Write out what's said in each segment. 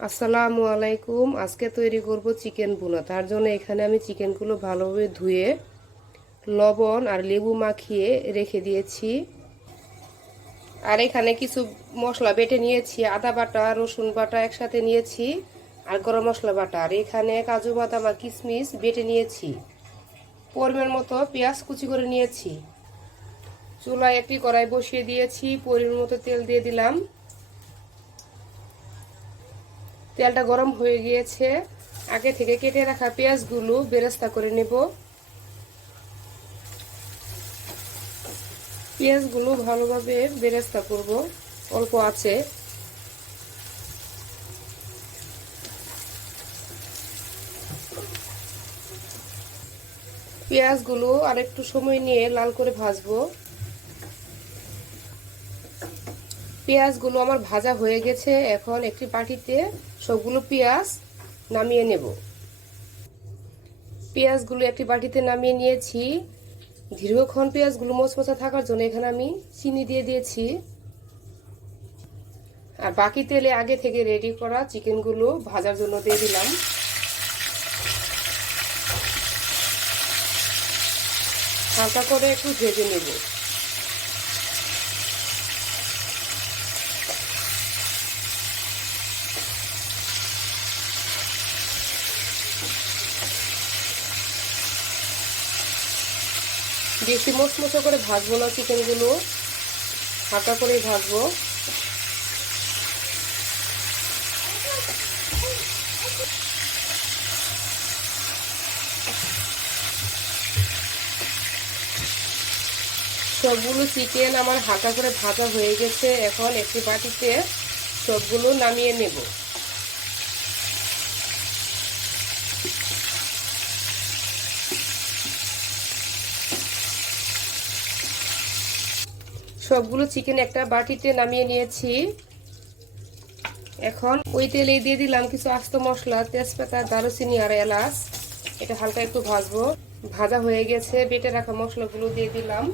আসসালামু আলাইকুম। আজকে তৈরি করব চিকেন ভুনা। তার জন্য এখানে আমি চিকেনগুলো ভালোভাবে ধুয়ে লবণ আর লেবু মাখিয়ে রেখে দিয়েছি। আর এখানে কিছু মশলা বেটে নিয়েছি, আদা বাটা, রসুন বাটা একসাথে নিয়েছি, আর গরম মশলা বাটা। আর এখানে কাজু বাদাম আর কিশমিশ বেটে নিয়েছি। পরিমাণ মতো পেঁয়াজ কুচি করে নিয়েছি। চুলায় একটি কড়াই বসিয়ে দিয়েছি, পরিমাণ মতো তেল দিয়ে দিলাম। তেলটা গরম হয়ে গিয়েছে। আগে থেকে কেটে রাখা পেঁয়াজগুলো বেরেস্তা করে নেব। পেঁয়াজগুলো ভালোভাবে বেরেস্তা করব অল্প আছে। পেঁয়াজগুলো আরেকটু সময় নিয়ে লাল করে ভাজবো। পেঁয়াজগুলো আমার ভাজা হয়ে গেছে। এখন একটি বাটিতে সবগুলো পেঁয়াজ নামিয়ে নেব। পেঁয়াজগুলো একটি বাটিতে নামিয়ে নিয়েছি। দীর্ঘক্ষণ পেঁয়াজগুলো মচমচা থাকার জন্য এখানে আমি চিনি দিয়ে দিয়েছি। আর বাকি তেলে আগে থেকে রেডি করা চিকেনগুলো ভাজার জন্য দিয়ে দিলাম। হালকা করে একটু ভেজে নেব। বেশি মচমচে করে ভাজবো না চিকেনগুলো, হালকা করেই ভাজবো। সবগুলো চিকেন আমার হালকা করে ভাজা হয়ে গেছে। এখন একটি বাটিতে সবগুলো নামিয়ে নেব। সবগুলো চিকেন একটা বাটিতে নামিয়ে নিয়েছি। এখন ওই তেলে দিয়ে দিলাম কিছু আস্ত মশলা, তেজপাতা, দারুচিনি আর এলাচ। এটা হালকা একটু ভাজবো। ভাজা হয়ে গেছে। বেটে রাখা মশলাগুলো দিয়ে দিলাম।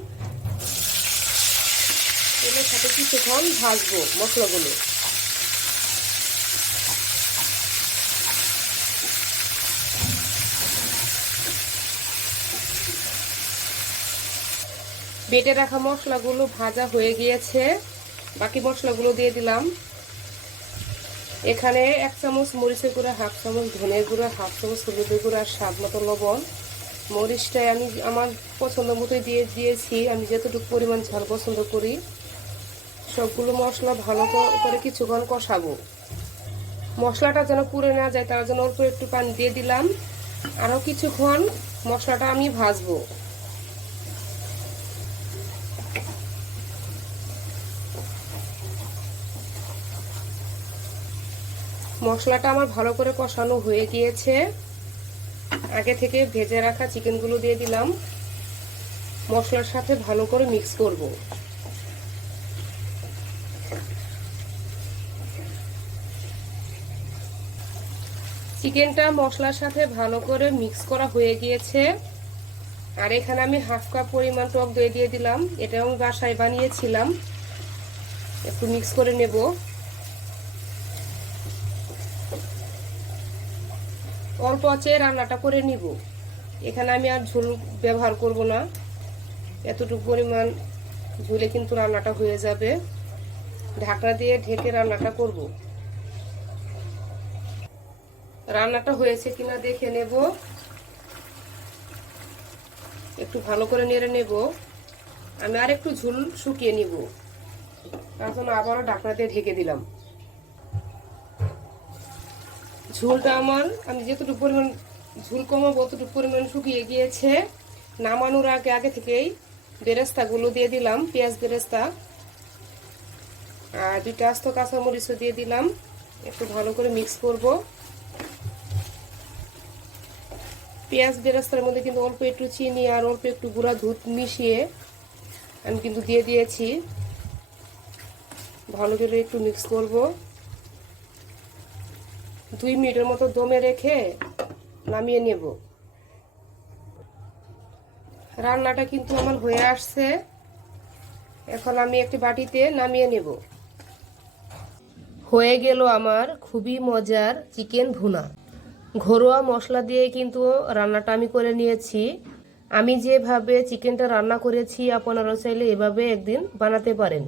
তেলের সাথে কিছুক্ষণ ভাজবো মশলাগুলো। বেটে রাখা মশলাগুলো ভাজা হয়ে গিয়েছে। বাকি মশলাগুলো দিয়ে দিলাম। এখানে 1 চামচ মরিচের গুঁড়া, 1/2 চামচ ধনের গুঁড়া, 1/2 চামচ হলুদের গুঁড়া, স্বাদ মতো লবণ। মরিচটাই আমি আমার পছন্দ মতোই দিয়েছি। আমি যতটুকু পরিমাণ ঝাল পছন্দ করি। সবগুলো মশলা ভালো করে কিছুক্ষণ কষাবো। মশলাটা যেন পুড়ে না যায় তার জন্য অল্প একটু পানি দিয়ে দিলাম। আরও কিছুক্ষণ মশলাটা আমি ভাজবো। মশলাটা আমার ভালো করে কষানো হয়ে গিয়েছে। আগে থেকে ভেজে রাখা চিকেনগুলো দিয়ে দিলাম। মশলার সাথে ভালো করে মিক্স করব। চিকেনটা মশলার সাথে ভালো করে মিক্স করা হয়ে গিয়েছে। আর এখানে আমি 1/2 কাপ পরিমাণ টক দই দিয়ে দিলাম। এটা আমি বাসায় বানিয়েছিলাম। একটু মিক্স করে নেব। অল্প আঁচে রান্নাটা করে নিব। এখানে আমি আর ঝোল ব্যবহার করব না। এতটুকু পরিমাণ ঝোলে কিন্তু রান্নাটা হয়ে যাবে। ঢাকনা দিয়ে ঢেকে রান্নাটা করব। রান্নাটা হয়েছে কিনা দেখে নেব। একটু ভালো করে নেড়ে নেব। আমি আর একটু ঝোল শুকিয়ে নিব। তার জন্য আবারও ঢাকনা দিয়ে ঢেকে দিলাম। ঝোলটা আমার আমি যতটুকু পরিমাণ ঝোল কমাবো অতটুকু পরিমাণ শুকিয়ে গিয়েছে। নামানোর আগে আগে থেকেই বেরেস্তাগুলো দিয়ে দিলাম, পেঁয়াজ বেরেস্তা। আর 2টা আস্ত কাঁচামরিচও দিয়ে দিলাম। একটু ভালো করে মিক্স করব। পেঁয়াজ বেরেস্তার মধ্যে কিন্তু অল্প একটু চিনি আর অল্প একটু গুঁড়া দুধ মিশিয়ে আমি কিন্তু দিয়ে দিয়েছি। ভালো করে একটু মিক্স করব। 2 মিনিটের মতো দমে রেখে নামিয়ে নেব। রান্নাটা কিন্তু আমার হয়ে আসছে। এখন আমি একটি বাটিতে নামিয়ে নেব। হয়ে গেল আমার খুবই মজার চিকেন ভুনা। ঘরোয়া মশলা দিয়ে কিন্তু রান্নাটা আমি করে নিয়েছি। আমি যেভাবে চিকেনটা রান্না করেছি আপনারা চাইলে এভাবে একদিন বানাতে পারেন।